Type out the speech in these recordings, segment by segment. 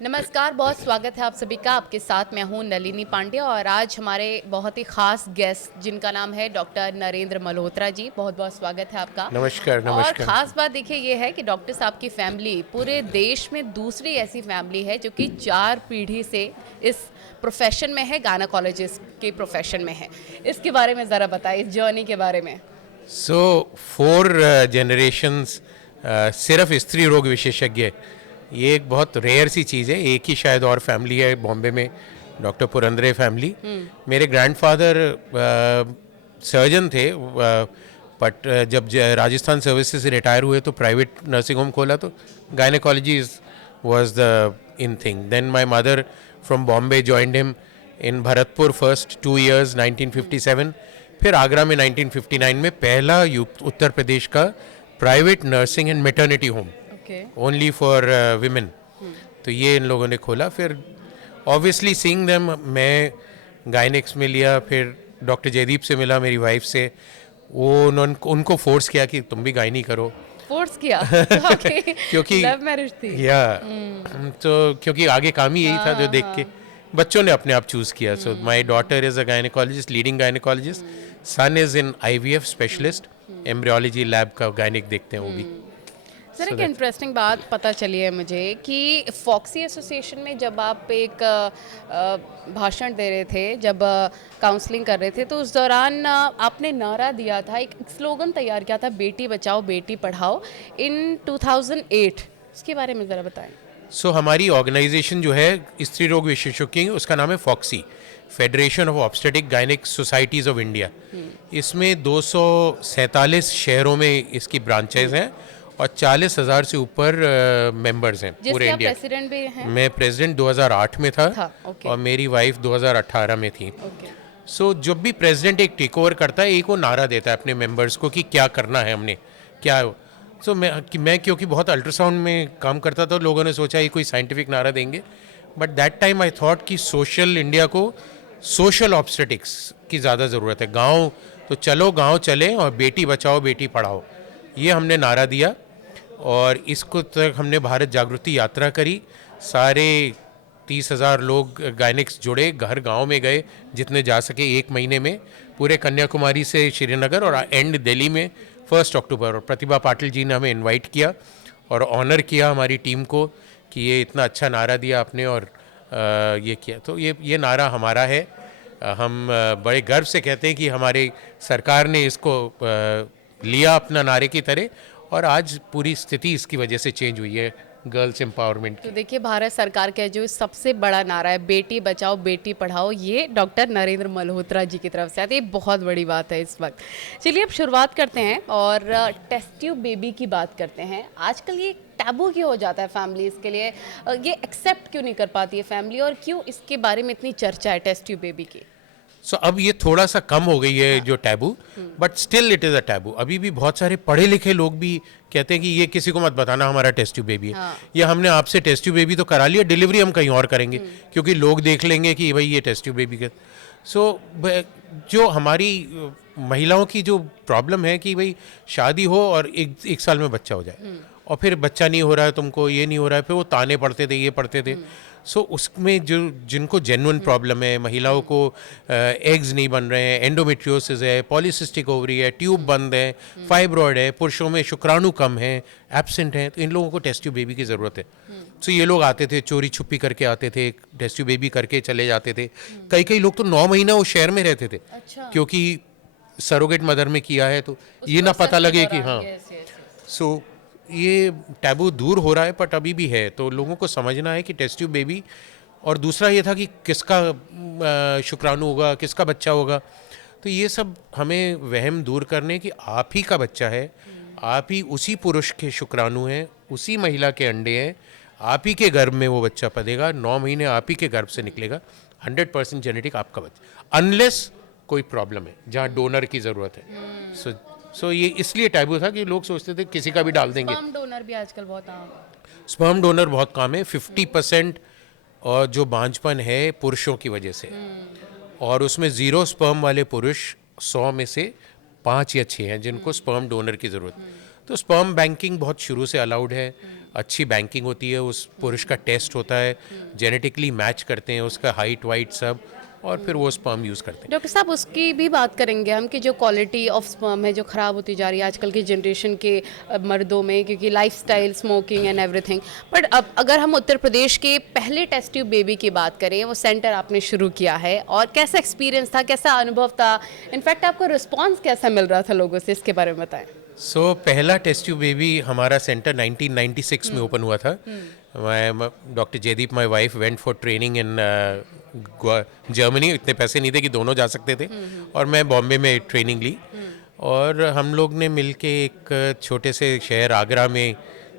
नमस्कार, बहुत स्वागत है आप सभी का। आपके साथ मैं हूं नलिनी पांडे और आज हमारे बहुत ही ख़ास गेस्ट जिनका नाम है डॉक्टर नरेंद्र मल्होत्रा जी। बहुत बहुत स्वागत है आपका। नमस्कार, और नमस्कार। ख़ास बात देखिए ये है कि डॉक्टर साहब की फैमिली पूरे देश में दूसरी ऐसी फैमिली है जो कि 4 पीढ़ी से इस प्रोफेशन में है, गायनेकोलॉजिस्ट के प्रोफेशन में है। इसके बारे में ज़रा बताइए, इस जर्नी के बारे में। सो 4 जनरेशंस सिर्फ स्त्री रोग विशेषज्ञ, ये एक बहुत रेयर सी चीज़ है। एक ही शायद और फैमिली है बॉम्बे में, डॉक्टर पुरंदरे फैमिली। मेरे ग्रैंडफादर सर्जन थे, बट जब राजस्थान सर्विसेज से रिटायर हुए तो प्राइवेट नर्सिंग होम खोला, तो gynaecology was the in thing. Then my mother from Bombay joined him in Bharatpur first 2 years 1957. फिर आगरा में 1959 में पहला उत्तर प्रदेश का private nursing and maternity home okay. Only for women, तो ये इन लोगों ने खोला। फिर ऑब्वियसली सीइंग देम मैं गायनेक्स में लिया, फिर डॉक्टर जयदीप से मिला, मेरी वाइफ से। वो उनको फोर्स किया कि तुम भी गायनी करो, फोर्स किया। ओके। क्योंकि लव मैरिज थी। या तो क्योंकि आगे काम ही यही था जो देख के बच्चों ने अपने आप चूज किया। So my daughter is a gynaecologist, leading gynaecologist. Son is in IVF specialist, embryology lab का गायनिक देखते हैं वो भी। सर, So एक that- इंटरेस्टिंग बात पता चली है मुझे कि फॉक्सी एसोसिएशन में जब आप एक भाषण दे रहे थे, जब काउंसलिंग कर रहे थे, तो उस दौरान आपने नारा दिया था, एक स्लोगन तैयार किया था, बेटी बचाओ बेटी पढ़ाओ, इन 2008। इसके बारे में ज़रा बताएं। सो हमारी ऑर्गेनाइजेशन जो है स्त्री रोग विशेषज्ञ, उसका नाम है FOGSI, federation of obstetric gynaec societies of India. इसमें 247 शहरों में इसकी ब्रांचेज हैं और 40,000 से ऊपर मेंबर्स हैं पूरे जिसके आप इंडिया। प्रेसिडेंट भी हैं। मैं प्रेसिडेंट 2008 में था, ओके। और मेरी वाइफ 2018 में थी। ओके। सो जब भी प्रेसिडेंट एक टेक ओवर करता है, एक वो नारा देता है अपने मेंबर्स को कि क्या करना है हमने, क्या। सो मैं क्योंकि बहुत अल्ट्रासाउंड में काम करता था, लोगों ने सोचा ये कोई साइंटिफिक नारा देंगे, but that time I thought कि सोशल इंडिया को सोशल ऑब्स्टेटिक्स की ज़्यादा ज़रूरत है। गांव तो चलो, गांव चलें और बेटी बचाओ बेटी पढ़ाओ, ये हमने नारा दिया। और इसको तक हमने भारत जागृति यात्रा करी। सारे 30,000 लोग गायनिक्स जुड़े, घर गांव में गए जितने जा सके, एक महीने में पूरे कन्याकुमारी से श्रीनगर, और एंड दिल्ली में 1 अक्टूबर। और प्रतिभा पाटिल जी ने हमें इनवाइट किया और ऑनर किया हमारी टीम को कि ये इतना अच्छा नारा दिया आपने, और ये किया। तो ये नारा हमारा है। हम बड़े गर्व से कहते हैं कि हमारे सरकार ने इसको लिया अपना नारे की तरह, और आज पूरी स्थिति इसकी वजह से चेंज हुई है गर्ल्स एम्पावरमेंट तो की। देखिए, भारत सरकार का जो सबसे बड़ा नारा है, बेटी बचाओ बेटी पढ़ाओ, ये डॉक्टर नरेंद्र मल्होत्रा जी की तरफ से आती है। ये बहुत बड़ी बात है इस वक्त। चलिए अब शुरुआत करते हैं और टेस्ट ट्यूब बेबी की बात करते हैं। आजकल ये टैबू क्यों हो जाता है फैमिलीज़ के लिए? ये एक्सेप्ट क्यों नहीं कर पाती है फैमिली, और क्यों इसके बारे में इतनी चर्चा है टेस्ट ट्यूब बेबी की? सो अब ये थोड़ा सा कम हो गई है जो taboo, but still it is a taboo. अभी भी बहुत सारे पढ़े लिखे लोग भी कहते हैं कि ये किसी को मत बताना हमारा टेस्ट ट्यूब बेबी है। हाँ। या हमने आपसे टेस्ट ट्यूब बेबी तो करा लिया, डिलीवरी हम कहीं और करेंगे, क्योंकि लोग देख लेंगे कि भाई ये टेस्ट ट्यूब बेबी का। सो जो हमारी महिलाओं की जो प्रॉब्लम है कि भाई शादी हो और एक साल में बच्चा हो जाए, और फिर बच्चा नहीं हो रहा है, तुमको ये नहीं हो रहा है, फिर वो ताने पड़ते थे, ये पढ़ते थे। सो उसमें जो जिनको जेन्युइन प्रॉब्लम है, महिलाओं को एग्स नहीं बन रहे हैं, एंडोमेट्रियोसिस है, पॉलीसिस्टिक ओवरी है, ट्यूब बंद है, फाइब्रॉयड है, पुरुषों में शुक्राणु कम है, एब्सेंट है, तो इन लोगों को टेस्ट ट्यूब बेबी की ज़रूरत है। सो ये लोग आते थे, चोरी छुपी करके आते थे, टेस्ट ट्यूब बेबी करके चले जाते थे। कई कई लोग तो 9 महीना उस शहर में रहते थे, अच्छा। क्योंकि सरोगेट मदर में किया है, तो ये ना पता लगे कि हाँ। सो ये टैबू दूर हो रहा है, बट अभी भी है, तो लोगों को समझना है कि टेस्ट ट्यूब बेबी। और दूसरा ये था कि किसका शुक्राणु होगा, किसका बच्चा होगा, तो ये सब हमें वहम दूर करने कि आप ही का बच्चा है, आप ही उसी पुरुष के शुक्राणु हैं, उसी महिला के अंडे हैं, आप ही के गर्भ में वो बच्चा पलेगा, 9 महीने आप ही के गर्भ से निकलेगा, 100% जेनेटिक आपका बच्चा, अनलेस कोई प्रॉब्लम है जहाँ डोनर की ज़रूरत है। सो ये इसलिए टैबू था कि लोग सोचते थे किसी का भी डाल देंगे। स्पर्म डोनर भी आजकल बहुत आम है। स्पर्म डोनर बहुत कम है, 50% और जो बांझपन है पुरुषों की वजह से, और उसमें 0 स्पर्म वाले पुरुष 100 में से 5 या 6 हैं जिनको स्पर्म डोनर की ज़रूरत। तो स्पर्म बैंकिंग बहुत शुरू से अलाउड है। अच्छी बैंकिंग होती है, उस पुरुष का टेस्ट होता है, जेनेटिकली मैच करते हैं उसका हाइट वाइट सब, और फिर वो स्पर्म यूज़ करते हैं। डॉक्टर साहब उसकी भी बात करेंगे हम कि जो क्वालिटी ऑफ स्पर्म है जो ख़राब होती जा रही है आजकल की जनरेशन के मर्दों में, क्योंकि lifestyle, smoking and everything. But अब अगर हम उत्तर प्रदेश के पहले टेस्ट ट्यूब बेबी की बात करें, वो सेंटर आपने शुरू किया है, और कैसा एक्सपीरियंस था, कैसा अनुभव था, इनफैक्ट आपको रिस्पॉन्स कैसा मिल रहा था लोगों से, इसके बारे में बताएं। पहला टेस्ट ट्यूब बेबी हमारा सेंटर 1996 में ओपन हुआ था। मैं doctor Jaydeep, my wife, went for training in Germany. इतने पैसे नहीं थे कि दोनों जा सकते थे, और मैं बॉम्बे में ट्रेनिंग ली, और हम लोग ने मिलके एक छोटे से शहर आगरा में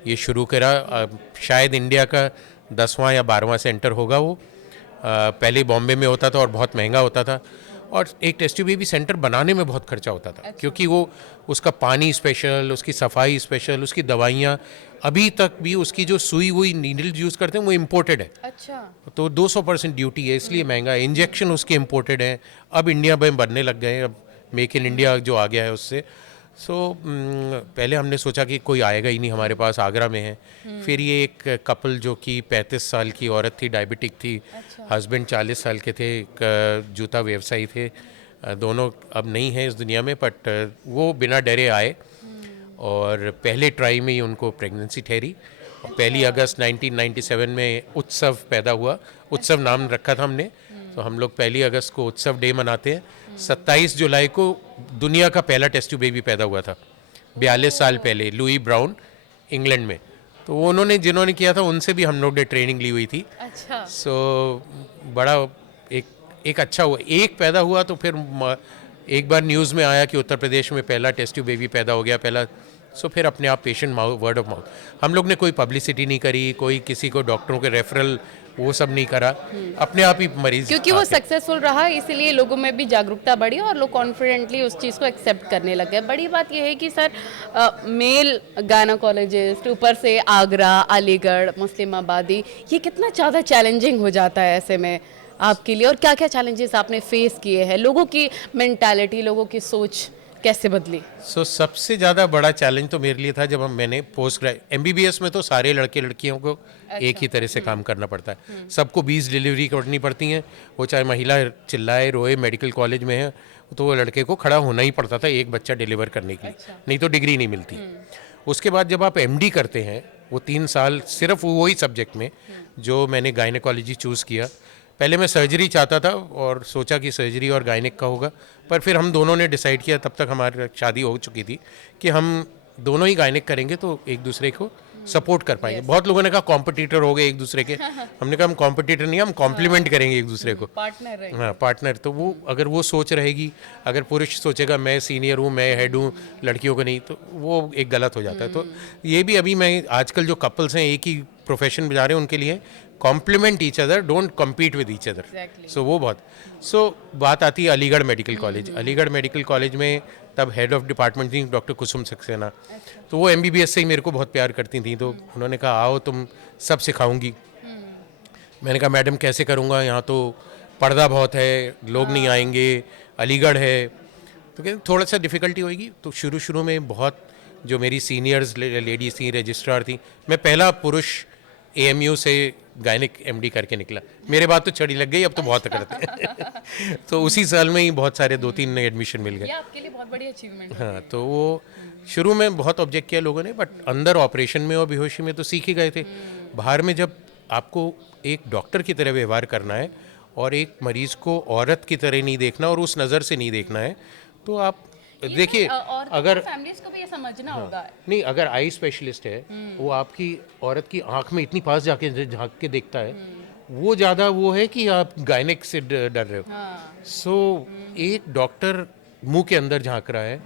ये शुरू करा। शायद इंडिया का 10वां या 12वां सेंटर होगा वो। पहले बॉम्बे में होता था और बहुत महंगा होता था, और एक टेस्ट ट्यूब बेबी सेंटर बनाने में बहुत खर्चा होता था। क्योंकि वो उसका पानी स्पेशल, उसकी सफाई स्पेशल, उसकी दवाइयाँ, अभी तक भी उसकी जो सुई हुई नीडल यूज़ करते हैं वो इम्पोर्टेड है। अच्छा। तो 200% ड्यूटी है, इसलिए महंगा है। इंजेक्शन उसके इम्पोर्टेड हैं, अब इंडिया में बनने लग गए हैं, अब मेक इन इंडिया जो आ गया है उससे। पहले हमने सोचा कि कोई आएगा ही नहीं हमारे पास, आगरा में है। फिर ये एक कपल जो कि 35 साल की औरत थी, डायबिटिक थी, हस्बैंड 40 साल के थे, एक जूता व्यवसायी थे, दोनों अब नहीं हैं इस दुनिया में, बट वो बिना डरे आए, और पहले ट्राई में ही उनको प्रेगनेंसी ठहरी। और 1 अगस्त 1997 में उत्सव पैदा हुआ। उत्सव नाम रखा था हमने। तो हम लोग 1 अगस्त को उत्सव डे मनाते हैं। 27 जुलाई को दुनिया का पहला टेस्ट ट्यूब बेबी पैदा हुआ था, 42 साल पहले, लुई ब्राउन, इंग्लैंड में। तो वो जिन्होंने किया था उनसे भी हम लोग ने ट्रेनिंग ली हुई थी। अच्छा। बड़ा एक अच्छा हुआ, एक पैदा हुआ तो फिर एक बार न्यूज़ में आया कि उत्तर प्रदेश में पहला टेस्ट ट्यूब बेबी पैदा हो गया, पहला। फिर अपने आप पेशेंट वर्ड ऑफ माउथ। हम लोग ने कोई पब्लिसिटी नहीं करी, कोई किसी को डॉक्टरों के रेफरल वो सब नहीं करा, अपने आप ही मरीज, क्योंकि वो सक्सेसफुल रहा, इसलिए लोगों में भी जागरूकता बढ़ी और लोग कॉन्फिडेंटली उस चीज़ को एक्सेप्ट करने लग गए। बड़ी बात यह है कि सर, मेल गायनोकोलॉजिस्ट, ऊपर से आगरा, अलीगढ़, मुस्लिम आबादी, ये कितना ज़्यादा चैलेंजिंग हो जाता है ऐसे में आपके लिए, और क्या क्या चैलेंजेस आपने फेस किए हैं, लोगों की मेंटालिटी, लोगों की सोच कैसे बदली? सबसे ज़्यादा बड़ा चैलेंज तो मेरे लिए था जब मैंने MBBS में तो सारे लड़के लड़कियों को एक ही तरह से काम करना पड़ता है। सबको 20 डिलीवरी करनी पड़ती हैं, वो चाहे महिला चिल्लाए रोए। मेडिकल कॉलेज में है तो वो लड़के को खड़ा होना ही पड़ता था एक बच्चा डिलीवर करने के लिए, नहीं तो डिग्री नहीं मिलती। उसके बाद जब आप MD करते हैं, वो 3 साल सिर्फ वही सब्जेक्ट में, जो मैंने गायनेकोलॉजी चूज़ किया। पहले मैं सर्जरी चाहता था और सोचा कि सर्जरी और गायनेक का होगा, पर फिर हम दोनों ने डिसाइड किया, तब तक हमारी शादी हो चुकी थी, कि हम दोनों ही गायनेक करेंगे तो एक दूसरे को सपोर्ट कर पाएंगे। बहुत लोगों ने कहा कॉम्पिटिटर हो गए एक दूसरे के। हमने कहा हम कॉम्पिटिटर नहीं, हम कॉम्प्लीमेंट करेंगे एक दूसरे को, पार्टनर। हाँ पार्टनर। तो वो अगर वो सोच रहेगी, अगर पुरुष सोचेगा मैं सीनियर हूँ, मैं हेड हूँ, लड़कियों को नहीं, तो वो एक गलत हो जाता है। तो ये भी अभी मैं आजकल जो कपल्स हैं एक ही प्रोफेशन में जा रहे हैं, उनके लिए complement each other, don't compete with each other. वो बहुत। बात आती है Aligarh medical college. Aligarh medical college में तब हेड ऑफ डिपार्टमेंट थी डॉक्टर कुसुम सक्सेना। तो वो MBBS से ही मेरे को बहुत प्यार करती थी, तो उन्होंने कहा आओ तुम सब सिखाऊंगी। मैंने कहा मैडम कैसे करूँगा, यहाँ तो पर्दा बहुत है, लोग नहीं आएंगे, अलीगढ़ है। तो कहते थोड़ा सा डिफ़िकल्टी होगी। तो शुरू में बहुत जो मेरी सीनियर्स लेडीज़ थी, रजिस्ट्रार थी, मैं पहला पुरुष AMU से गायनिक MD करके निकला। मेरे बाद तो छड़ी लग गई, अब तो बहुत करते हैं। तो उसी साल में ही बहुत सारे 2-3 एडमिशन मिल गए। आपके लिए बहुत बड़ी अचीवमेंट है। हाँ, तो वो शुरू में बहुत ऑब्जेक्ट किया लोगों ने, बट अंदर ऑपरेशन में और बेहोशी में तो सीख ही गए थे। बाहर में जब आपको एक डॉक्टर की तरह व्यवहार करना है और एक मरीज को औरत की तरह नहीं देखना और उस नज़र से नहीं देखना है, तो आप देखिए, अगर फैमिलीज को भी ये समझना होगा। नहीं, अगर आई स्पेशलिस्ट है, वो आपकी औरत की आंख में इतनी पास जाके झांक के देखता है, वो ज़्यादा वो है कि आप गायनेक से डर रहे हो। एक डॉक्टर मुंह के अंदर झांक रहा है।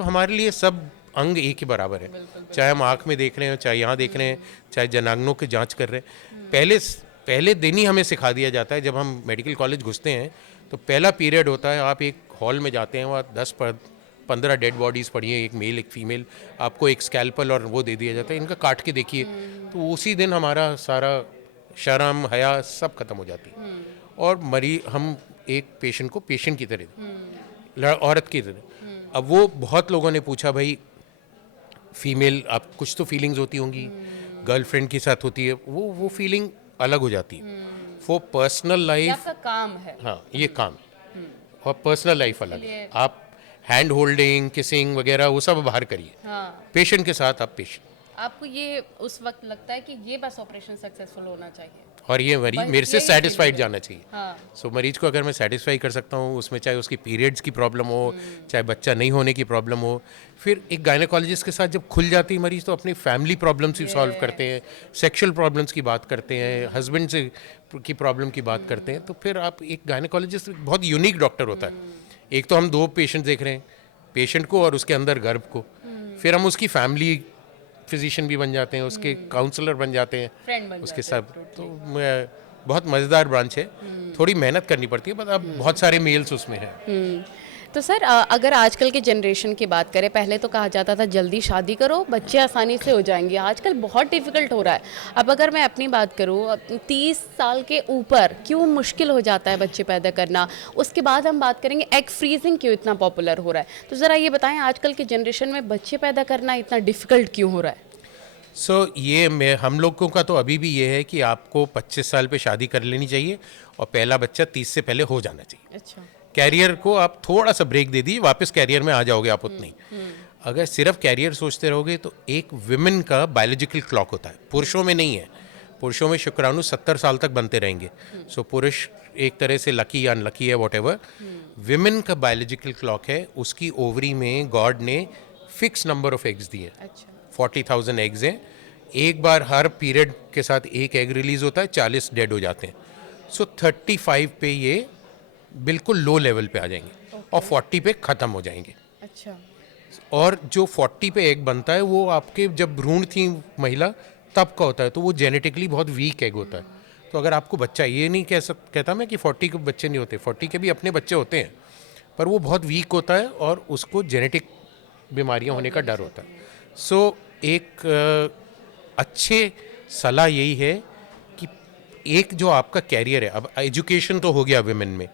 हमारे लिए सब अंग एक ही बराबर है, चाहे हम आंख में देख रहे हैं, चाहे यहाँ देख रहे हैं, चाहे जनांगनों की जांच कर रहे हैं। पहले दिन ही हमें सिखा दिया जाता है, जब हम मेडिकल कॉलेज घुसते हैं तो पहला पीरियड होता है, आप एक हॉल में जाते हैं, वहाँ 10-15 डेड बॉडीज़ पड़ी हैं, एक मेल एक फीमेल, आपको एक स्कैल्पल और वो दे दिया जाता है, इनका काट के देखिए। तो उसी दिन हमारा सारा शर्म हया सब खत्म हो जाती है, और हम एक पेशेंट को पेशेंट की तरह, औरत की तरह। अब वो बहुत लोगों ने पूछा भाई फीमेल, आप कुछ तो फीलिंग्स होती होंगी, गर्लफ्रेंड के साथ होती है, वो फीलिंग अलग हो जाती है। वो पर्सनल ये लाइफ, आपका काम है। हाँ ये काम, और पर्सनल लाइफ अलग है। चलिए। आप हैंड होल्डिंग, किसिंग वगैरह वो सब बाहर करिए, हाँ, पेशेंट के साथ आप पेशेंट। आपको ये उस वक्त लगता है कि ये बस ऑपरेशन सक्सेसफुल होना चाहिए। और ये मरीज बस मेरे से यही सेटिस्फाइड feeling है। जाना चाहिए। हाँ, सो मरीज को अगर मैं सेटिस्फाई कर सकता हूँ उसमें, चाहे उसकी पीरियड्स की प्रॉब्लम हो, चाहे बच्चा नहीं होने की प्रॉब्लम हो, फिर एक गायनेकोलॉजिस्ट के साथ जब खुल जाती है मरीज तो अपनी फैमिली प्रॉब्लम्स भी सॉल्व करते हैं, सेक्सुअल प्रॉब्लम्स की बात करते हैं, हस्बैंड से की प्रॉब्लम की बात करते हैं, तो फिर आप एक गायनेकोलॉजिस्ट बहुत यूनिक डॉक्टर होता है। एक तो हम दो पेशेंट देख रहे हैं, पेशेंट को और उसके अंदर गर्भ को, फिर हम उसकी फैमिली फिजिशियन भी बन जाते हैं, उसके काउंसलर बन जाते हैं, फ्रेंड बन उसके जाते हैं, साथ। तो बहुत मज़ेदार ब्रांच है, थोड़ी मेहनत करनी पड़ती है, बट अब बहुत सारे मेल्स उसमें हैं। तो सर अगर आजकल के जनरेशन की बात करें, पहले तो कहा जाता था जल्दी शादी करो, बच्चे आसानी से हो जाएंगे। आजकल बहुत डिफिकल्ट हो रहा है। अब अगर मैं अपनी बात करूं, 30 साल के ऊपर क्यों मुश्किल हो जाता है बच्चे पैदा करना। उसके बाद हम बात करेंगे एग फ्रीजिंग क्यों इतना पॉपुलर हो रहा है। तो ज़रा ये बताएं, आजकल के जनरेशन में बच्चे पैदा करना इतना डिफिकल्ट क्यों हो रहा है। ये हम लोगों का तो अभी भी ये है कि आपको 25 साल पे शादी कर लेनी चाहिए और पहला बच्चा 30 से पहले हो जाना चाहिए। अच्छा। कैरियर को आप थोड़ा सा ब्रेक दे दीजिए, वापस कैरियर में आ जाओगे आप उतनी। अगर सिर्फ कैरियर सोचते रहोगे तो एक विमेन का बायोलॉजिकल क्लॉक होता है, पुरुषों में नहीं है। पुरुषों में शुक्राणु 70 साल तक बनते रहेंगे। सो पुरुष एक तरह से लकी या अनलकी है, वॉटेवर। विमेन का बायोलॉजिकल क्लॉक है, उसकी ओवरी में गॉड ने फिक्स नंबर ऑफ एग्स दिए, अच्छा। 40,000 एग्स हैं। एक बार हर पीरियड के साथ एक एग रिलीज होता है, 40 डेड हो जाते हैं। सो 35 पे ये बिल्कुल लो लेवल पे आ जाएंगे और 40 पे ख़त्म हो जाएंगे। अच्छा। और जो 40 पे एग बनता है वो आपके जब भ्रूण थी महिला तब का होता है, तो वो जेनेटिकली बहुत वीक एग होता है। तो अगर आपको बच्चा, ये नहीं कहता मैं कि 40 के बच्चे नहीं होते, 40 के भी अपने बच्चे होते हैं, पर वो बहुत वीक होता है और उसको जेनेटिक बीमारियां होने का डर होता है। सो एक अच्छे सलाह यही है कि एक जो आपका कैरियर है, अब एजुकेशन तो हो गया विमेन में,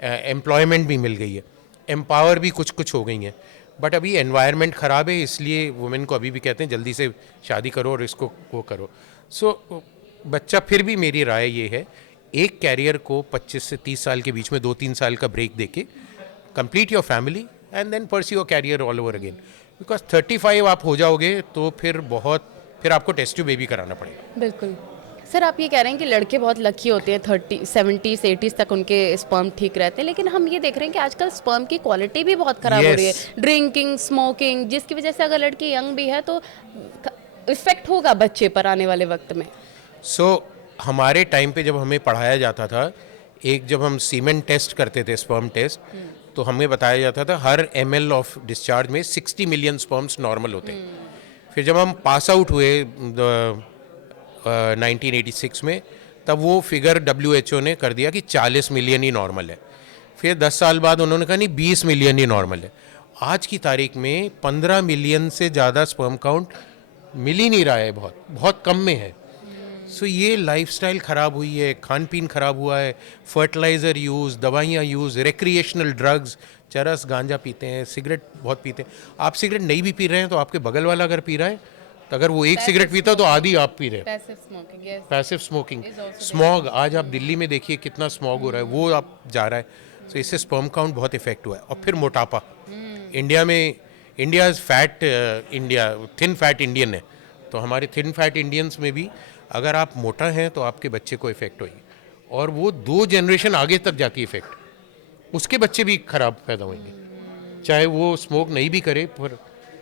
एम्प्लॉयमेंट भी मिल गई है, एम्पावर भी कुछ कुछ हो गई हैं, बट अभी एनवायरनमेंट ख़राब है, इसलिए वुमेन को अभी भी कहते हैं जल्दी से शादी करो और इसको वो करो। सो बच्चा, फिर भी मेरी राय ये है, एक कैरियर को 25 से 30 साल के बीच में 2-3 साल का ब्रेक देके complete your family and then pursue your career all over again. Because 35 आप हो जाओगे तो फिर आपको टेस्ट ट्यूब बेबी कराना पड़ेगा। बिल्कुल। सर आप ये कह रहे हैं कि लड़के बहुत लकी होते हैं, 30, 70s, 80s तक उनके स्पर्म ठीक रहते हैं, लेकिन हम ये देख रहे हैं कि आजकल स्पर्म की क्वालिटी भी बहुत ख़राब हो रही है। Yes. ड्रिंकिंग, स्मोकिंग, जिसकी वजह से अगर लड़की यंग भी है तो इफेक्ट होगा बच्चे पर आने वाले वक्त में। सो हमारे टाइम पे जब हमें पढ़ाया जाता था, जब हम सीमेन टेस्ट करते थे, स्पर्म टेस्ट, तो हमें बताया जाता था हर ml ऑफ डिस्चार्ज में 60 मिलियन स्पर्म्स नॉर्मल होते हैं। फिर जब हम पास आउट हुए 1986 में, तब वो फिगर WHO ने कर दिया कि 40 मिलियन ही नॉर्मल है। फिर 10 साल बाद उन्होंने कहा नहीं, 20 मिलियन ही नॉर्मल है। आज की तारीख में 15 मिलियन से ज़्यादा स्पर्म काउंट मिल ही नहीं रहा है, बहुत बहुत कम में है। सो ये लाइफस्टाइल ख़राब हुई है, खान पीन ख़राब हुआ है, फर्टिलाइज़र यूज़, दवाइयाँ यूज़, रिक्रिएशनल ड्रग्स, चरस गांजा पीते हैं, सिगरेट बहुत पीते हैं। आप सिगरेट नहीं भी पी रहे हैं तो आपके बगल वाला अगर पी रहा है, तो अगर वो एक सिगरेट पीता है तो आधी आप पी रहे हैं। Passive smoking, yes. Passive smoking, Is also smog, आज आप दिल्ली में देखिए कितना स्मॉग हो रहा है, वो आप जा रहा है। तो इससे स्पर्म काउंट बहुत इफेक्ट हुआ है। और फिर मोटापा, इंडिया में, India fat India, thin fat Indian है, तो हमारे थिन फैट इंडियंस में भी अगर आप मोटा हैं तो आपके बच्चे को इफेक्ट होगी, और वो 2 जनरेशन आगे तक जाती इफेक्ट, उसके बच्चे भी खराब पैदा होंगे, चाहे वो स्मोक नहीं भी करे, पर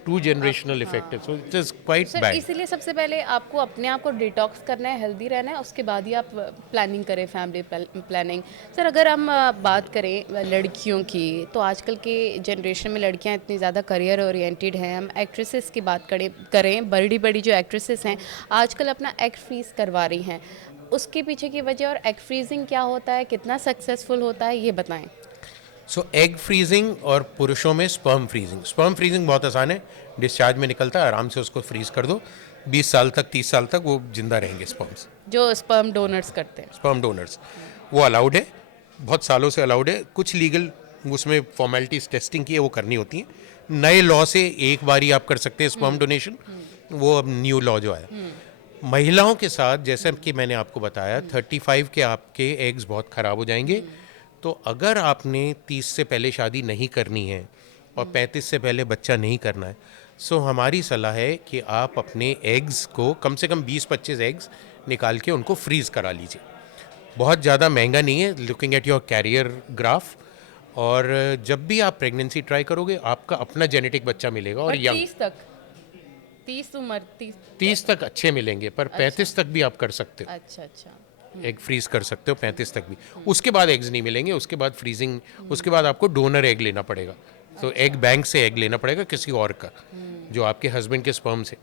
2 जनरेशनल इफेक्ट है। So it is quite sir bad. इसीलिए सबसे पहले आपको अपने आप को डिटॉक्स करना है, हेल्दी रहना है, उसके बाद ही आप प्लानिंग करें, फैमिली प्लानिंग। सर अगर हम बात करें लड़कियों की, तो आजकल के जनरेशन में लड़कियां इतनी ज़्यादा करियर ओरिएंटेड हैं। हम एक्ट्रेसेस की बात करें, बड़ी बड़ी जो एक्ट्रेसेस हैं आजकल अपना एग फ्रीज करवा रही हैं, उसके पीछे की वजह और एग फ्रीजिंग क्या होता है, कितना सक्सेसफुल होता है, ये बताएं। सो एग फ्रीजिंग और पुरुषों में स्पर्म फ्रीजिंग। स्पर्म फ्रीजिंग बहुत आसान है, डिस्चार्ज में निकलता है, आराम से उसको फ्रीज कर दो, 20 साल तक, 30 साल तक वो जिंदा रहेंगे स्पर्म्स। जो स्पर्म डोनर्स करते हैं, स्पर्म डोनर्स, वो अलाउड है, बहुत सालों से अलाउड है। कुछ लीगल उसमें फॉर्मेलिटीज टेस्टिंग की है, वो करनी होती हैं। नए लॉ से एक बार ही आप कर सकते हैं स्पर्म डोनेशन, वो अब न्यू लॉ जो आया। महिलाओं के साथ जैसे कि मैंने आपको बताया 35 के आपके एग्स बहुत ख़राब हो जाएंगे। तो अगर आपने 30 से पहले शादी नहीं करनी है और 35 से पहले बच्चा नहीं करना है, सो हमारी सलाह है कि आप अपने एग्स को कम से कम 20-25 एग्स निकाल के उनको फ्रीज़ करा लीजिए। बहुत ज़्यादा महंगा नहीं है, looking at your career graph. और जब भी आप प्रेगनेंसी ट्राई करोगे आपका अपना जेनेटिक बच्चा मिलेगा और पर यंग 30 तक, 30 उम्र, 30। 30 तक अच्छे मिलेंगे, पर 35 तक भी आप कर सकते हो, अच्छा अच्छा। एग फ्रीज कर सकते हो 35 तक भी। उसके बाद एग्स नहीं मिलेंगे, उसके बाद फ्रीजिंग, उसके बाद आपको डोनर एग लेना पड़ेगा। तो एग बैंक से एग लेना पड़ेगा किसी और का, जो आपके हस्बैंड के स्पर्म से।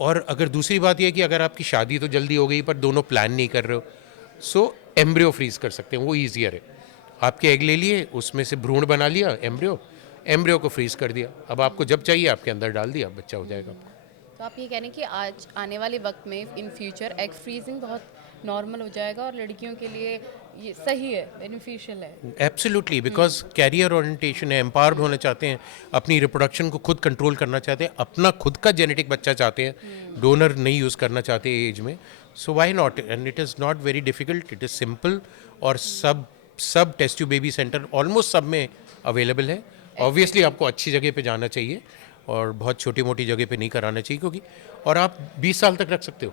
और अगर दूसरी बात यह है कि अगर आपकी शादी तो जल्दी हो गई पर दोनों प्लान नहीं कर रहे हो, सो एम्ब्रियो फ्रीज कर सकते हैं, वो ईजियर है। आपके एग ले लिए, उसमें से भ्रूण बना लिया, एम्ब्रियो, एम्ब्रियो को फ्रीज कर दिया, अब आपको जब चाहिए आपके अंदर डाल दिया, बच्चा हो जाएगा आपका। तो आप ये कह रहे हैं कि आज आने वाले वक्त में इन फ्यूचर एग फ्रीजिंग बहुत नॉर्मल हो जाएगा और लड़कियों के लिए ये सही है, बेनिफिशियल है। एब्सोल्युटली, बिकॉज कैरियर ओरिएंटेशन है, एम्पावर्ड होना चाहते हैं, अपनी रिप्रोडक्शन को खुद कंट्रोल करना चाहते हैं, अपना खुद का जेनेटिक बच्चा चाहते हैं, डोनर नहीं यूज़ करना चाहते एज में। So why not, and it is not very difficult, it is simple. और सब test tube baby centre almost सब में अवेलेबल है। ऑब्वियसली आपको अच्छी जगह पे जाना चाहिए और बहुत छोटी मोटी जगह पे नहीं कराना चाहिए, क्योंकि और आप 20 साल तक रख सकते हो।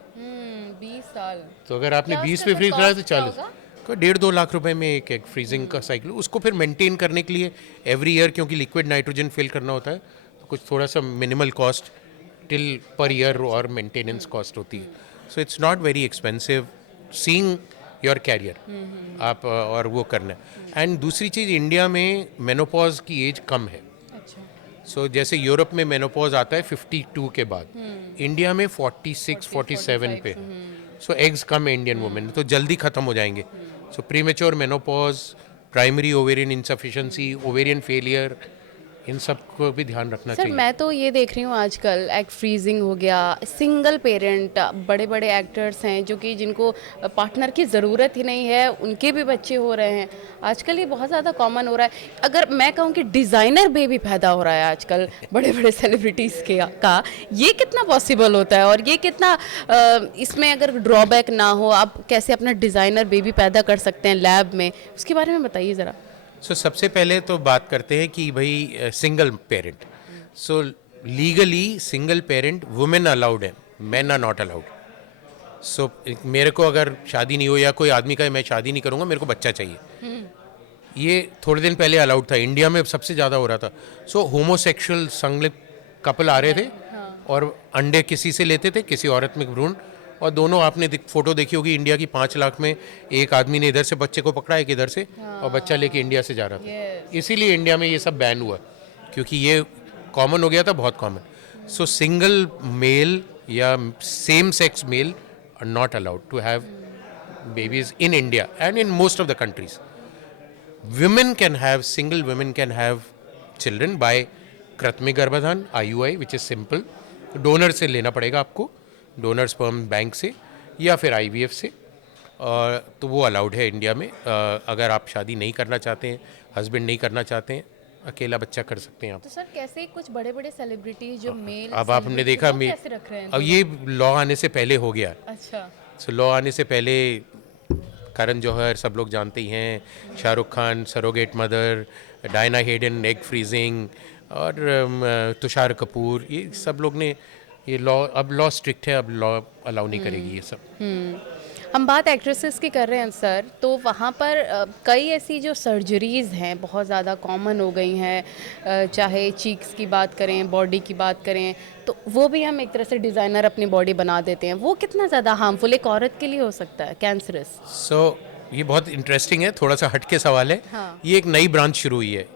20 साल। तो अगर आपने क्या 20 उसका पे फिर फ्रीज कराया तो cost क्या 40, होगा? कोई 1.5-2 लाख रुपए में एक एग फ्रीजिंग का साइकिल। उसको फिर मेंटेन करने के लिए एवरी ईयर, क्योंकि लिक्विड नाइट्रोजन फिल करना होता है, तो कुछ थोड़ा सा minimal cost till per year और मेंटेनेंस कॉस्ट होती है। So it's not very expensive, seeing your career आप और वो करना है। एंड दूसरी चीज़, इंडिया में मेनोपॉज की एज कम है। अच्छा। सो जैसे यूरोप में मेनोपॉज आता है 52 के बाद, इंडिया में 46 47 पे। सो एग्स कम है इंडियन वुमेन, तो जल्दी ख़त्म हो जाएंगे। So premature menopause, primary ovarian insufficiency, ovarian failure, इन सब को भी ध्यान रखना सर चाहिए। मैं तो ये देख रही हूँ आजकल एग फ्रीजिंग हो गया, सिंगल पेरेंट बड़े बड़े एक्टर्स हैं जो कि जिनको पार्टनर की ज़रूरत ही नहीं है, उनके भी बच्चे हो रहे हैं। आजकल ये बहुत ज़्यादा कॉमन हो रहा है। अगर मैं कहूँ कि डिज़ाइनर बेबी पैदा हो रहा है आजकल बड़े बड़े सेलिब्रिटीज़ के का, ये कितना पॉसिबल होता है और ये कितना इसमें अगर ड्रॉबैक ना हो, आप कैसे अपना डिज़ाइनर बेबी पैदा कर सकते हैं लैब में, उसके बारे में बताइए ज़रा। सो सबसे पहले तो बात करते हैं कि भाई single parent. So legally single parent women allowed है, men are not allowed. So मेरे को अगर शादी नहीं हो या कोई आदमी का मैं शादी नहीं करूँगा, मेरे को बच्चा चाहिए, ये थोड़े दिन पहले अलाउड था, इंडिया में सबसे ज़्यादा हो रहा था। सो होमोसेक्सुअल संलिप्त कपल आ रहे थे और अंडे किसी से लेते थे, किसी औरत में भ्रूण, और दोनों आपने फोटो देखी होगी, इंडिया की 5 लाख में एक आदमी ने इधर से बच्चे को पकड़ा, एक इधर से, और बच्चा लेके इंडिया से जा रहा था। इसीलिए इंडिया में ये सब बैन हुआ, क्योंकि ये कॉमन हो गया था, बहुत कॉमन। सो सिंगल मेल या same sex male are not allowed to have babies in India and in most of the countries. Single women can have children by कृत्रिम गर्भाधान, IUI, which is simple. Donor से लेना पड़ेगा आपको, donor sperm bank से या फिर IVF से, तो वो अलाउड है इंडिया में। अगर आप शादी नहीं करना चाहते हैं, हस्बैंड नहीं करना चाहते हैं, अकेला बच्चा कर सकते हैं आप। तो सर कैसे कुछ बड़े बड़े सेलिब्रिटी जो मेल अब आपने देखा, कैसे रख रहे हैं? अब ये लॉ आने से पहले हो गया। अच्छा। सो लॉ आने से पहले करण जौहर सब लोग जानते ही हैं, Shahrukh Khan surrogate mother, Diana Hayden egg freezing, और तुषार कपूर, ये सब लोग ने ये लॉ, अब लॉ स्ट्रिक्ट है, अब लॉ अलाउ नहीं करेगी ये सब। हम बात एक्ट्रेसेस की कर रहे हैं सर, तो वहाँ पर कई ऐसी जो सर्जरीज़ हैं बहुत ज़्यादा कॉमन हो गई हैं, चाहे चीक्स की बात करें, बॉडी की बात करें, तो वो भी हम एक तरह से डिज़ाइनर अपनी बॉडी बना देते हैं। वो कितना ज़्यादा हार्मफुल एक औरत के लिए हो सकता है, कैंसरस? सो ये बहुत इंटरेस्टिंग है, थोड़ा सा हट के सवाल है। हाँ। ये एक नई ब्रांच शुरू हुई है,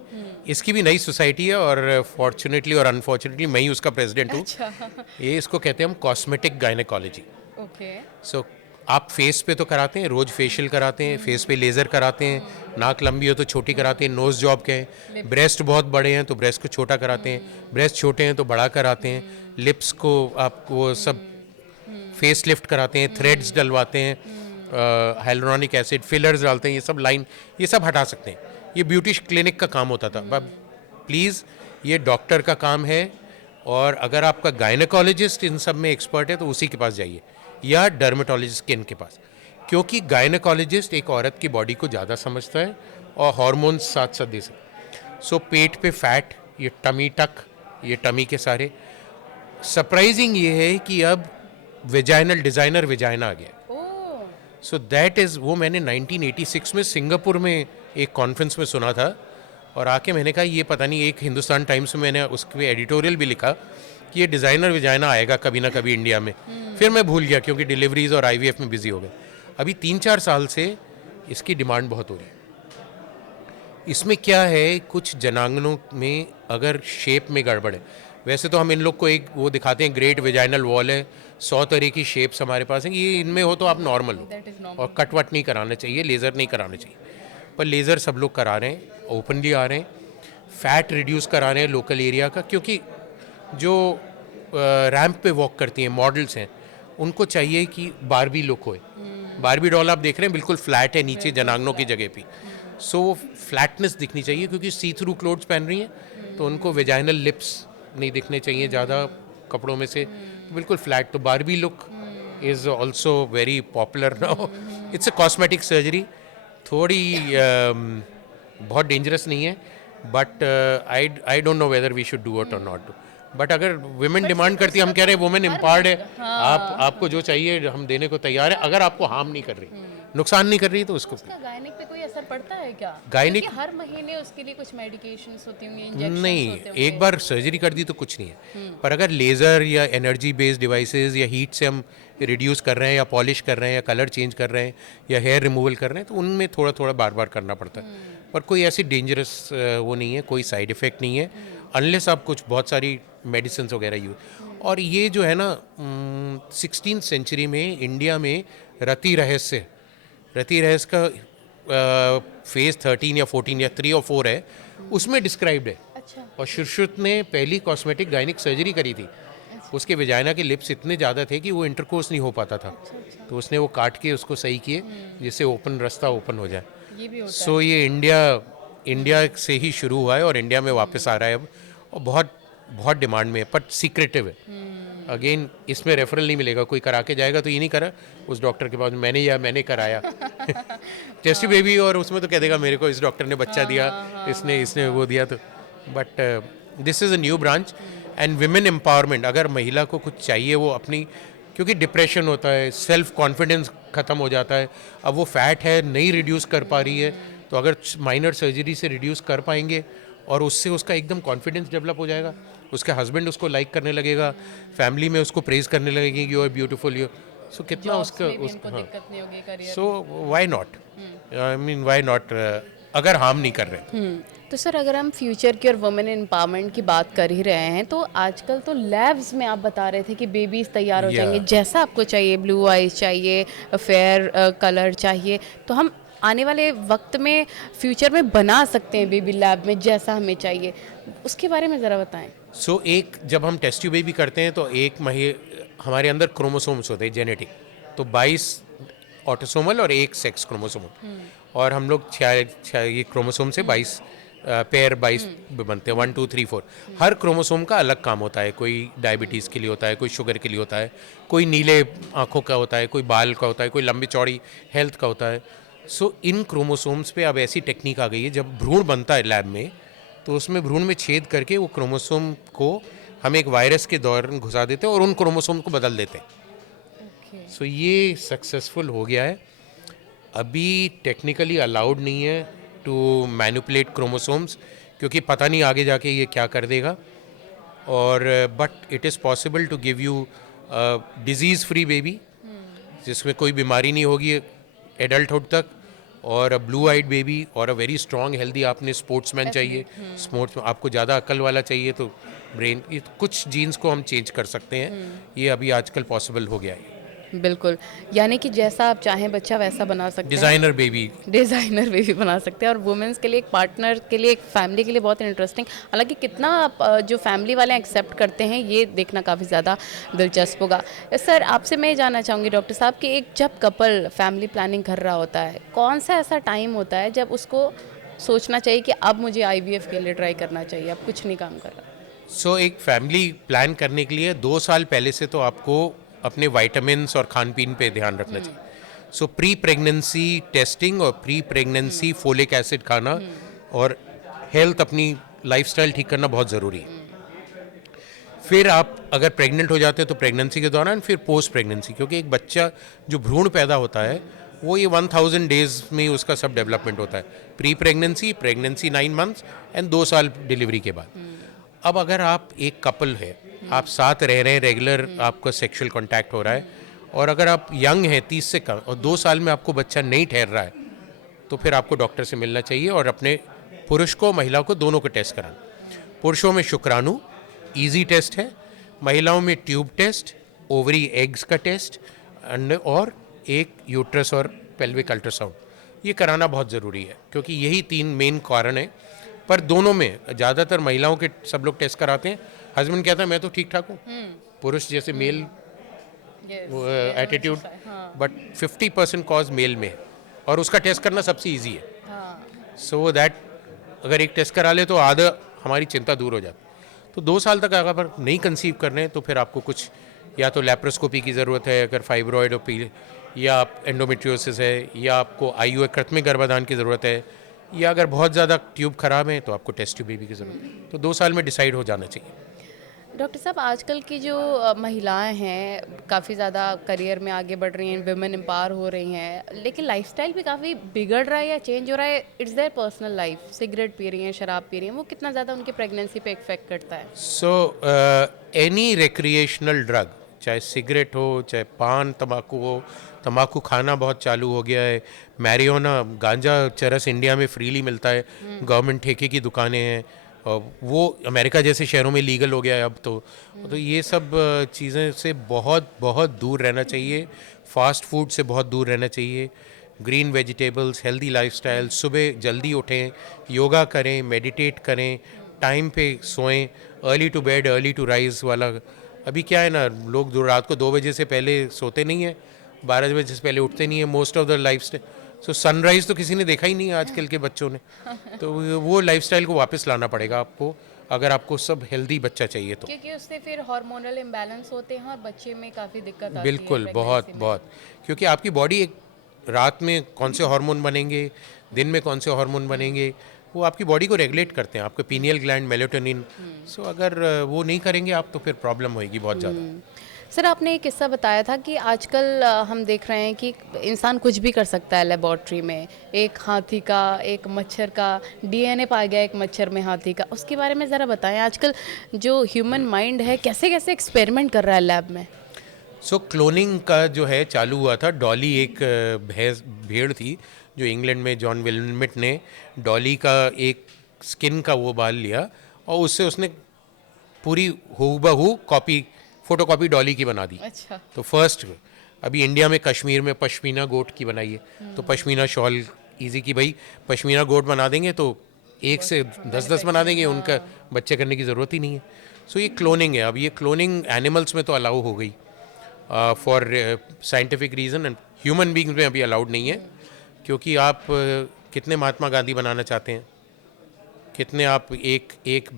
इसकी भी नई सोसाइटी है, और फॉर्चुनेटली और अनफॉर्चुनेटली मैं ही उसका प्रेसिडेंट हूँ। अच्छा। ये इसको कहते हैं हम कॉस्मेटिक गायनेकोलॉजी। ओके। सो आप फेस पे तो कराते हैं, रोज फेशियल कराते हैं, फेस पे लेज़र कराते हैं, नाक लंबी हो तो छोटी कराते हैं, नोज़ जॉब के हैं, ब्रेस्ट बहुत बड़े हैं तो ब्रेस्ट को छोटा कराते हैं, ब्रेस्ट छोटे हैं तो बड़ा कराते हैं, लिप्स को आप वो सब फेस लिफ्ट कराते हैं, थ्रेड्स डलवाते हैं, हाइलुरोनिक एसिड फिलर्स डालते हैं, ये सब लाइन, ये सब हटा सकते हैं। ये ब्यूटी क्लिनिक का काम होता था, अब प्लीज़ ये डॉक्टर का काम है, और अगर आपका गायनेकोलॉजिस्ट इन सब में एक्सपर्ट है तो उसी के पास जाइए। या डर्मेटोलॉजिस्ट स्किन के पास, क्योंकि गायनेकोलॉजिस्ट एक औरत की बॉडी को ज़्यादा समझता है और हार्मोन्स साथ साथ दे सकता। सो पेट पे फैट, ये टमी टक, ये टमी के सारे, सरप्राइजिंग ये है कि अब वेजाइनल डिज़ाइनर वेजाइना आ गया। ओह, सो दैट इज़, वो मैंने 1986 में सिंगापुर में एक कॉन्फ्रेंस में सुना था और आके मैंने कहा ये पता नहीं, एक हिंदुस्तान टाइम्स में मैंने उसके एडिटोरियल भी लिखा कि ये डिज़ाइनर विजाइना आएगा कभी ना कभी इंडिया में। फिर मैं भूल गया क्योंकि डिलीवरीज और आईवीएफ में बिजी हो गए। अभी 3-4 साल से इसकी डिमांड बहुत हो रही है। इसमें क्या है, कुछ जनांगनों में अगर शेप में गड़बड़ है, वैसे तो हम इन लोग को एक वो दिखाते हैं ग्रेट वेजाइनल वॉल है, 100 तरह की शेप्स हमारे पास हैं, ये इनमें हो तो आप नॉर्मल हो दैट इज नॉर्मल। और कट वट नहीं कराना चाहिए, लेज़र नहीं कराना चाहिए। पर लेज़र सब लोग करा रहे हैं, ओपनली आ रहे हैं, फैट रिड्यूस करा रहे हैं लोकल एरिया का, क्योंकि जो रैंप पे वॉक करती हैं मॉडल्स हैं, उनको चाहिए कि बारबी लुक होए। बारबी डॉल आप देख रहे हैं बिल्कुल फ्लैट है नीचे जनांगनों की जगह पे, सो फ्लैटनेस दिखनी चाहिए, क्योंकि सी थ्रू क्लोथ्स पहन रही हैं तो उनको वेजाइनल लिप्स नहीं दिखने चाहिए ज़्यादा कपड़ों में से, बिल्कुल फ्लैट। तो Barbie look is also very popular now. It's a cosmetic surgery, थोड़ी बहुत डेंजरस नहीं है, but I don't know whether we should do it और नॉट डू। बट अगर वुमेन डिमांड करती है, हम कह रहे हैं वुमेन एम्पावर्ड है, आपको जो चाहिए हम देने को तैयार है, अगर आपको हार्म नहीं कर रही, नुकसान नहीं कर रही, तो उसको उसका गायनिक पे कोई असर पड़ता है क्या? गायनिक क्योंकि हर महीने उसके लिए कुछ मेडिकेशंस होती होंगी, इंजेक्शंस नहीं, होते होंगे। एक बार सर्जरी कर दी तो कुछ नहीं है। पर अगर लेज़र या एनर्जी बेस्ड डिवाइसेस या हीट से हम रिड्यूस कर रहे हैं या पॉलिश कर रहे हैं या कलर चेंज कर रहे हैं या हेयर रिमूवल कर रहे हैं, तो उनमें थोड़ा थोड़ा बार बार करना पड़ता है। पर कोई ऐसी डेंजरस वो नहीं है, कोई साइड इफ़ेक्ट नहीं है, अनलेस आप कुछ बहुत सारी मेडिसिन वगैरह यूज। और ये जो है ना, 16th सेंचुरी में इंडिया में रति रहस्य का फेज 13 या 14 या 3 और 4 है, उसमें डिस्क्राइब्ड है। अच्छा, और सुश्रुत ने पहली कॉस्मेटिक गायनिक सर्जरी करी थी। उसके वेजाइना के लिप्स इतने ज़्यादा थे कि वो इंटरकोर्स नहीं हो पाता था, तो उसने वो काट के उसको सही किए जिससे ओपन रास्ता ओपन हो जाए। ये भी होता सो ये इंडिया से ही शुरू हुआ है और इंडिया में वापस आ रहा है अब, और बहुत बहुत डिमांड में है, बट सीक्रेटिव है। अगेन इसमें रेफरल नहीं मिलेगा, कोई करा के जाएगा तो ये नहीं करा उस डॉक्टर के पास मैंने कराया टेस्ट बेबी, और उसमें तो कह देगा मेरे को इस डॉक्टर ने बच्चा दिया, इसने वो दिया। तो but this is a new branch and women empowerment. अगर महिला को कुछ चाहिए वो अपनी, क्योंकि डिप्रेशन होता है, सेल्फ कॉन्फिडेंस ख़त्म हो जाता है, अब वो फैट है नहीं रिड्यूस कर पा रही है, तो अगर माइनर सर्जरी से रिड्यूस कर पाएंगे और उससे उसका एकदम कॉन्फिडेंस डेवलप हो जाएगा, उसके हस्बैंड उसको लाइक करने लगेगा, फैमिली में उसको प्रेज करने लगेगी, यू आर ब्यूटीफुल, यू। सो कितना उसका उनको दिक्कत नहीं होगी career. So why not, I mean why not, अगर हार्म नहीं कर रहे। तो सर, अगर हम फ्यूचर की और वुमेन एम्पावरमेट की बात कर ही रहे हैं, तो आजकल तो लैब्स में आप बता रहे थे कि बेबीज तैयार हो जाएंगे जैसा आपको चाहिए, ब्लू आइज चाहिए, फेयर कलर चाहिए, तो हम आने वाले वक्त में फ्यूचर में बना सकते हैं बेबी लैब में जैसा हमें चाहिए, उसके बारे में ज़रा बताएं। सो एक जब हम टेस्ट ट्यूब बेबी करते हैं तो हमारे अंदर क्रोमोसोम्स होते हैं जेनेटिक, तो 22 ऑटोसोमल और एक सेक्स क्रोमोसोमल, और हम लोग ये क्रोमोसोम से 22 पेयर 22 बनते हैं, 1 2 3 4। हर क्रोमोसोम का अलग काम होता है, कोई डायबिटीज़ के लिए होता है, कोई शुगर के लिए होता है, कोई नीले आँखों का होता है, कोई बाल का होता है, कोई लंबी चौड़ी हेल्थ का होता है। सो इन क्रोमोसोम्स पे अब ऐसी टेक्निक आ गई है, जब भ्रूण बनता है लैब में तो उसमें भ्रूण में छेद करके वो क्रोमोसोम को हम एक वायरस के दौरान घुसा देते हैं और उन क्रोमोसोम को बदल देते हैं। सो ये सक्सेसफुल हो गया है। अभी टेक्निकली अलाउड नहीं है टू मैनिपुलेट क्रोमोसोम्स, क्योंकि पता नहीं आगे जाके ये क्या कर देगा, और but it is possible to give you disease free baby जिसमें कोई बीमारी नहीं होगी एडल्टहुड तक, और ब्लू आइड बेबी और अ वेरी स्ट्रॉन्ग हेल्दी। आपने स्पोर्ट्समैन चाहिए, स्पोर्ट्स में आपको ज़्यादा अकल वाला चाहिए, तो ब्रेन, कुछ जीन्स को हम चेंज कर सकते हैं, ये अभी आजकल पॉसिबल हो गया है। बिल्कुल, यानी कि जैसा आप चाहें बच्चा वैसा बना सकते हैं, डिज़ाइनर बेबी बना सकते हैं। और वुमेन्स के लिए, एक पार्टनर के लिए, एक फैमिली के लिए बहुत इंटरेस्टिंग। हालांकि कितना आप जो फैमिली वाले एक्सेप्ट करते हैं ये देखना काफ़ी ज़्यादा दिलचस्प होगा। सर, आपसे मैं ये जानना चाहूँगी डॉक्टर साहब कि एक जब कपल फैमिली प्लानिंग कर रहा होता है, कौन सा ऐसा टाइम होता है जब उसको सोचना चाहिए कि अब मुझे IVF के लिए ट्राई करना चाहिए, अब कुछ नहीं काम कर रहा? सो एक फैमिली प्लान करने के लिए 2 साल पहले से तो आपको अपने विटामिन्स और खान पीन पे ध्यान रखना चाहिए। सो प्री प्रेगनेंसी टेस्टिंग और प्री प्रेगनेंसी फोलिक एसिड खाना और हेल्थ अपनी लाइफस्टाइल ठीक करना बहुत ज़रूरी है। फिर आप अगर प्रेग्नेंट हो जाते हैं तो प्रेगनेंसी के दौरान, फिर पोस्ट प्रेगनेंसी, क्योंकि एक बच्चा जो भ्रूण पैदा होता है वो ये 1000 डेज में उसका सब डेवलपमेंट होता है। Pre pregnancy, pregnancy 9 months and 2 साल डिलीवरी के बाद। अब अगर आप एक कपल है, आप साथ रह रहे हैं, रेगुलर आपका सेक्सुअल कांटेक्ट हो रहा है, और अगर आप यंग हैं 30 से कम और 2 साल में आपको बच्चा नहीं ठहर रहा है, तो फिर आपको डॉक्टर से मिलना चाहिए और अपने पुरुष को महिला को दोनों को टेस्ट कराना। पुरुषों में शुक्राणु इजी टेस्ट है, महिलाओं में ट्यूब टेस्ट, ओवरी एग्स का टेस्ट और एक यूट्रस और पेल्विक अल्ट्रासाउंड, ये कराना बहुत ज़रूरी है, क्योंकि यही 3 मेन कारण हैं। पर दोनों में ज़्यादातर महिलाओं के सब लोग टेस्ट कराते हैं। हस्बैंड कहता है मैं तो ठीक ठाक हूँ, पुरुष जैसे male attitude, but 50% cause male में है, और उसका टेस्ट करना सबसे ईजी है। सो दैट अगर एक टेस्ट करा ले तो आधा हमारी चिंता दूर हो जाती। तो 2 साल तक अगर नहीं कंसीव कर रहे हैं तो फिर आपको कुछ या तो लैप्रोस्कोपी की ज़रूरत है अगर फाइब्रॉइड और या आप एंडोमेट्रियोसिस है, या आपको आईयूआई कृत्रिम गर्भाधान की ज़रूरत है, या अगर बहुत ज़्यादा ट्यूब खराब है तो आपको टेस्ट ट्यूब बेबी की ज़रूरत है। तो 2 साल में डिसाइड हो जाना चाहिए। डॉक्टर साहब, आजकल की जो महिलाएं हैं काफ़ी ज़्यादा करियर में आगे बढ़ रही हैं, विमेन एम्पावर हो रही हैं, लेकिन लाइफस्टाइल भी काफ़ी बिगड़ रहा है या चेंज हो रहा है। It's their personal life, cigarette P रही हैं, शराब पी रही हैं, वो कितना ज़्यादा उनकी प्रेगनेंसी पे इफेक्ट करता है? सो एनी रिक्रिएशनल ड्रग, चाहे सिगरेट हो, चाहे पान तंबाकू हो, तंबाकू खाना बहुत चालू हो गया है, मैरियोना गांजा चरस इंडिया में फ्रीली मिलता है, गवर्नमेंट ठेके की दुकानें हैं, और वो अमेरिका जैसे शहरों में लीगल हो गया है अब तो ये सब चीज़ें से बहुत बहुत दूर रहना चाहिए। फास्ट फूड से बहुत दूर रहना चाहिए। ग्रीन वेजिटेबल्स, हेल्दी लाइफस्टाइल, सुबह जल्दी उठें, योगा करें, मेडिटेट करें, टाइम पे सोएं, early to bed early to rise वाला। अभी क्या है ना, लोग रात को 2 बजे से पहले सोते नहीं हैं, 12 बजे से पहले उठते नहीं हैं, most of the life. So sunrise तो किसी ने देखा ही नहीं है आजकल के बच्चों ने। तो वो लाइफस्टाइल को वापस लाना पड़ेगा आपको, अगर आपको सब हेल्दी बच्चा चाहिए तो। क्योंकि उससे फिर हार्मोनल इम्बैलेंस होते हैं और बच्चे में काफ़ी दिक्कत आती है बिल्कुल, बहुत प्रेगनेंसी में। बहुत, क्योंकि आपकी बॉडी एक रात में कौन से हार्मोन बनेंगे, दिन में कौन से हार्मोन बनेंगे, वो आपकी बॉडी को रेगुलेट करते हैं, आपके पीनियल ग्लैंड, मेलेटोनिन। सो अगर वो नहीं करेंगे आप तो फिर प्रॉब्लम होएगी बहुत ज़्यादा। सर, आपने एक किस्सा बताया था कि आजकल हम देख रहे हैं कि इंसान कुछ भी कर सकता है लेबॉर्ट्री में। एक हाथी का, एक मच्छर का डीएनए पाया गया, एक मच्छर में हाथी का। उसके बारे में ज़रा बताएं, आजकल जो ह्यूमन माइंड है कैसे कैसे एक्सपेरिमेंट कर रहा है लैब में। सो क्लोनिंग का जो है चालू हुआ था। डॉली एक भेड़ थी जो इंग्लैंड में जॉन विल्मेट ने डॉली का एक स्किन का वो बाल लिया और उससे उसने पूरी हूबहू कॉपी, फोटोकॉपी डॉली की बना दी। अच्छा। तो फर्स्ट अभी इंडिया में कश्मीर में पश्मीना गोट की बनाई है, तो पश्मीना शॉल इजी की भाई पश्मीना गोट बना देंगे तो 1 से 10 बना देंगे, उनका बच्चे करने की ज़रूरत ही नहीं है। सो ये क्लोनिंग है। अब ये क्लोनिंग एनिमल्स में तो अलाउ हो गई for scientific reason, and human beings में अभी अलाउड नहीं है, क्योंकि आप कितने महात्मा गांधी बनाना चाहते हैं, कितने आप एक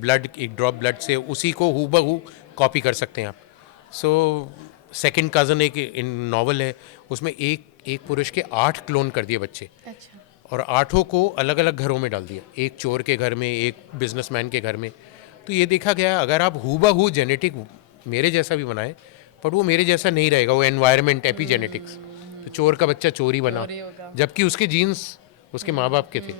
ड्रॉप ब्लड से उसी को हूबहू कॉपी कर सकते हैं आप। सो सेकंड कज़न एक नॉवल है, उसमें एक पुरुष के 8 क्लोन कर दिए बच्चे। अच्छा। और 8 को अलग अलग घरों में डाल दिया, एक चोर के घर में, एक बिजनेसमैन के घर में। तो ये देखा गया अगर आप हूबहू जेनेटिक मेरे जैसा भी बनाए, पर वो मेरे जैसा नहीं रहेगा, वो एनवायरनमेंट एपीजेनेटिक्स। तो चोर का बच्चा चोर ही बना, जबकि उसके जीन्स उसके माँ बाप के थे।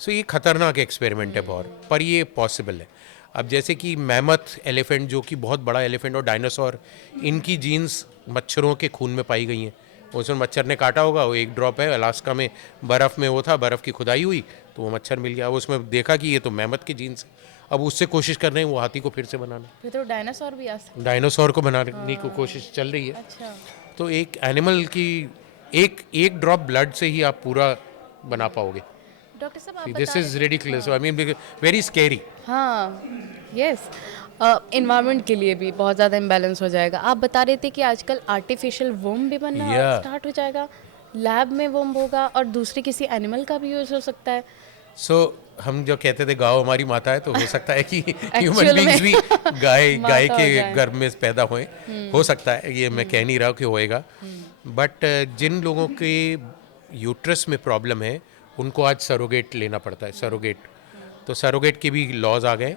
सो ये खतरनाक एक्सपेरिमेंट है बहुत, पर ये पॉसिबल है। अब जैसे कि मैमथ एलिफेंट, जो कि बहुत बड़ा एलिफेंट, और डायनासोर, इनकी जीन्स मच्छरों के खून में पाई गई हैं। उसमें मच्छर ने काटा होगा, वो एक ड्रॉप है, अलास्का में बर्फ़ में वो था, बर्फ़ की खुदाई हुई तो वो मच्छर मिल गया। अब उसमें देखा कि ये तो मैमथ की जीन्स। अब उससे कोशिश कर रहे हैं वो हाथी को फिर से बनाना, फिर तो डायनासोर भी आ सकते। डायनासोर को बनाने की कोशिश चल रही है। अच्छा। तो एक एनिमल की एक ड्रॉप ब्लड से ही आप पूरा बना पाओगे। डॉक्टर साहब, आप this is ridiculous, I mean very scary. हाँ, यस। इन्वायरमेंट के लिए भी बहुत ज़्यादा इम्बैलेंस हो जाएगा। आप बता रहे थे कि आजकल आर्टिफिशियल वोम भी बनना Yeah. स्टार्ट हो जाएगा, लैब में वोम होगा और दूसरे किसी एनिमल का भी यूज़ हो सकता है। सो हम जो कहते थे गाँव हमारी माता है, तो हो सकता है कि ह्यूमन Actual बींग्स में भी गाय माता हो के जाए। गर्भ में पैदा हुए, हो सकता है, ये मैं कह नहीं रहा हूँ कि होएगा, बट जिन लोगों के यूट्रस में प्रॉब्लम है उनको आज सरोगेट लेना पड़ता है, सरोगेट। तो सरोगेट के भी लॉज आ गए,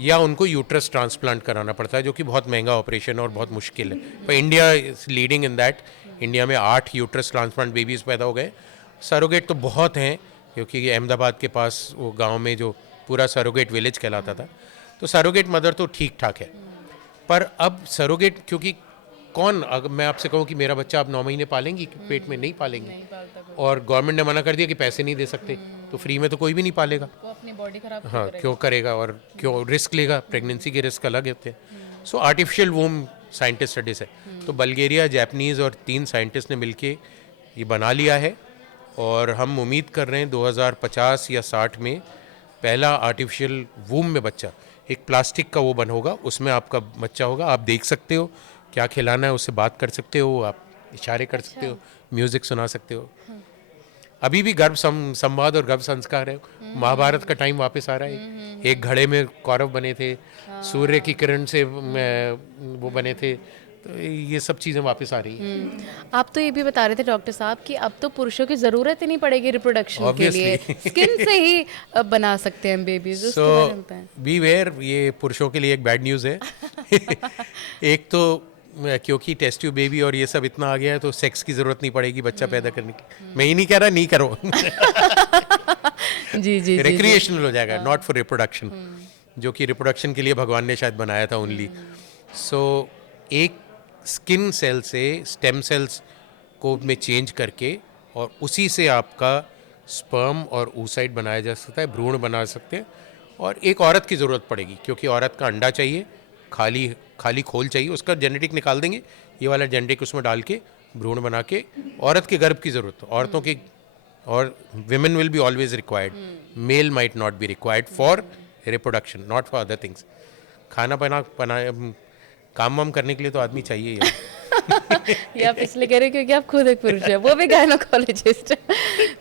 या उनको यूट्रस ट्रांसप्लांट कराना पड़ता है, जो कि बहुत महंगा ऑपरेशन और बहुत मुश्किल है। पर India is leading in that. India में 8 यूट्रस ट्रांसप्लांट बेबीज पैदा हो गए। सरोगेट तो बहुत हैं, क्योंकि ये अहमदाबाद के पास वो गांव में जो पूरा सरोगेट विलेज कहलाता था, तो सरोगेट मदर तो ठीक ठाक है। पर अब सरोगेट, क्योंकि कौन, अगर मैं आपसे कहूँ कि मेरा बच्चा आप 9 महीने पालेंगी, पेट में नहीं पालेंगे, और गवर्नमेंट ने मना कर दिया कि पैसे नहीं दे सकते, तो फ्री में तो कोई भी नहीं पालेगा। वो अपनी बॉडी खराब हाँ, क्यों करेगा, और क्यों रिस्क लेगा, प्रेगनेंसी के रिस्क अलग होते हैं। सो आर्टिफिशियल वूम साइंटिस्ट स्टडीज है, तो बल्गेरिया, जापानीज़ और 3 साइंटिस्ट ने मिलके ये बना लिया है, और हम उम्मीद कर रहे हैं 2050 या 60 में पहला आर्टिफिशियल वूम में बच्चा, एक प्लास्टिक का वो बन होगा, उसमें आपका बच्चा होगा, आप देख सकते हो क्या खिलाना है, उससे बात कर सकते हो, आप इशारे कर सकते हो, म्यूज़िक सुना सकते हो। अभी भी गर्भ संवाद और गर्भ संस्कार है, महाभारत का टाइम वापस आ रहा है। एक घड़े में कौरव बने थे, सूर्य की किरण से वो बने थे, तो ये सब चीज़ें वापस आ रही हैं। आप तो ये भी बता रहे थे डॉक्टर साहब कि अब तो पुरुषों की ज़रूरत ही नहीं पड़ेगी रिप्रोडक्शन के लिए, Obviously. स्किन से ही बना सकते हैं बेबीज। उसके सो बारे में बताएं। बी वेयर, ये पुरुषों के लिए एक बैड न्यूज़ है। एक तो क्योंकि टेस्ट ट्यूब बेबी और ये सब इतना आ गया है, तो सेक्स की ज़रूरत नहीं पड़ेगी बच्चा पैदा करने की। मैं ही नहीं कह रहा, नहीं करो। जी जी जी जी। रिक्रिएशनल हो जाएगा, नॉट फॉर रिप्रोडक्शन, जो कि रिप्रोडक्शन के लिए भगवान ने शायद बनाया था ओनली। सो एक स्किन सेल से स्टेम सेल्स को में चेंज करके, और उसी से आपका स्पर्म और oocyte बनाया जा सकता है, भ्रूण बना सकते हैं। और एक औरत की ज़रूरत पड़ेगी, क्योंकि औरत का अंडा चाहिए, खाली खोल चाहिए, उसका जेनेटिक निकाल देंगे, ये वाला जेनेटिक उसमें डाल के भ्रूण बना के, औरत के गर्भ की ज़रूरत, औरतों की, और women will be always required, male might not be required for reproduction, not for other things। खाना बना काम वाम करने के लिए तो आदमी चाहिए ही है। ये आप इसलिए कह रहे हैं क्योंकि आप खुद एक पुरुष है, वो भी गायनोकोलॉजिस्ट है।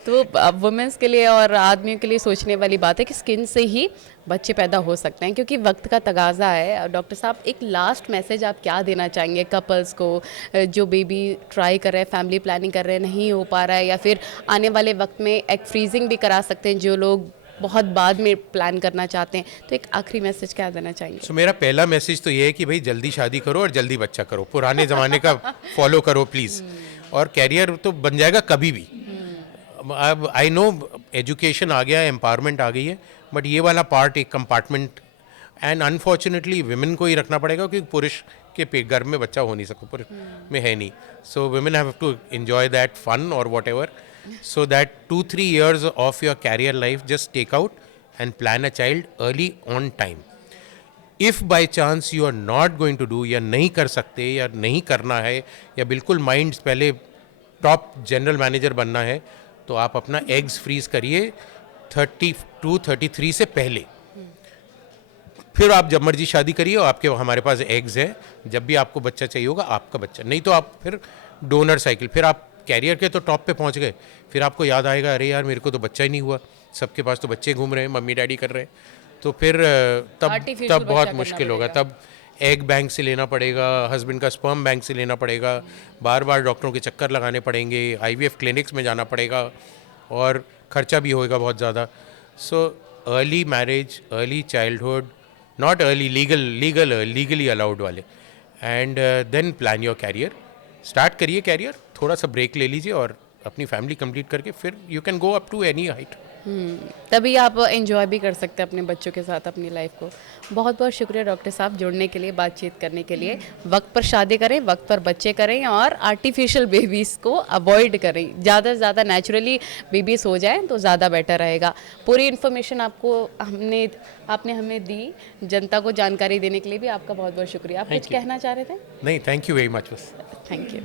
तो वुमेन्स के लिए और आदमियों के लिए सोचने वाली बात है कि स्किन से ही बच्चे पैदा हो सकते हैं, क्योंकि वक्त का तगाजा है। डॉक्टर साहब, एक लास्ट मैसेज आप क्या देना चाहेंगे कपल्स को जो बेबी ट्राई कर रहे हैं, फैमिली प्लानिंग कर रहे हैं, नहीं हो पा रहा है, या फिर आने वाले वक्त में एग फ्रीजिंग भी करा सकते हैं जो लोग बहुत बाद में प्लान करना चाहते हैं, तो एक आखिरी मैसेज क्या देना चाहेंगे? सो मेरा पहला मैसेज तो ये है कि भाई जल्दी शादी करो और जल्दी बच्चा करो, पुराने ज़माने का फॉलो करो प्लीज़, और कैरियर तो बन जाएगा कभी भी। अब आई नो एजुकेशन आ गया है, एम्पावरमेंट आ गई है, बट ये वाला पार्ट एक कंपार्टमेंट, एंड अनफॉर्चुनेटली विमेन को ही रखना पड़ेगा, क्योंकि पुरुष के गर्भ में बच्चा हो नहीं सकता, पुरुष में है नहीं। So women have to enjoy that fun और whatever, so that 2-3 years of your career life just take out and plan a child early on time. If by chance you are not going to do, या नहीं कर सकते, या नहीं करना है, या बिल्कुल माइंड पहले टॉप जनरल मैनेजर बनना है, तो आप अपना एग्स फ्रीज करिए 32-33 से पहले। फिर आप जब मर्जी शादी करिए, और आपके हमारे पास एग्स हैं, जब भी आपको बच्चा चाहिए होगा आपका बच्चा, नहीं तो आप फिर डोनर साइकिल, फिर आप कैरियर के तो टॉप पे पहुंच गए, फिर आपको याद आएगा अरे यार मेरे को तो बच्चा ही नहीं हुआ, सबके पास तो बच्चे घूम रहे हैं, मम्मी डैडी कर रहे हैं, तो फिर तब Artificial तब बच्चा बहुत करना मुश्किल होगा। पड़ेगा। तब एग बैंक से लेना पड़ेगा, हस्बैंड का स्पर्म बैंक से लेना पड़ेगा, बार बार डॉक्टरों के चक्कर लगाने पड़ेंगे, IVF क्लिनिक्स में जाना पड़ेगा, और खर्चा भी होएगा बहुत ज़्यादा। So early marriage, early childhood, not early, legally allowed वाले, and then plan your career. Start करिए कैरियर, थोड़ा सा ब्रेक ले लीजिए, और अपनी फैमिली कंप्लीट करके फिर you can go up to any height. तभी आप एंजॉय भी कर सकते हैं अपने बच्चों के साथ अपनी लाइफ को। बहुत बहुत शुक्रिया डॉक्टर साहब जुड़ने के लिए, बातचीत करने के लिए। वक्त पर शादी करें, वक्त पर बच्चे करें, और आर्टिफिशियल बेबीज़ को अवॉइड करें, ज़्यादा से ज़्यादा नेचुरली बेबीज़ हो जाएं तो ज़्यादा बेटर रहेगा। पूरी इन्फॉर्मेशन आपने हमें दी, जनता को जानकारी देने के लिए भी आपका बहुत बहुत शुक्रिया। आप कुछ कहना चाह रहे थे? नहीं, थैंक यू वेरी मच बस। Thank you.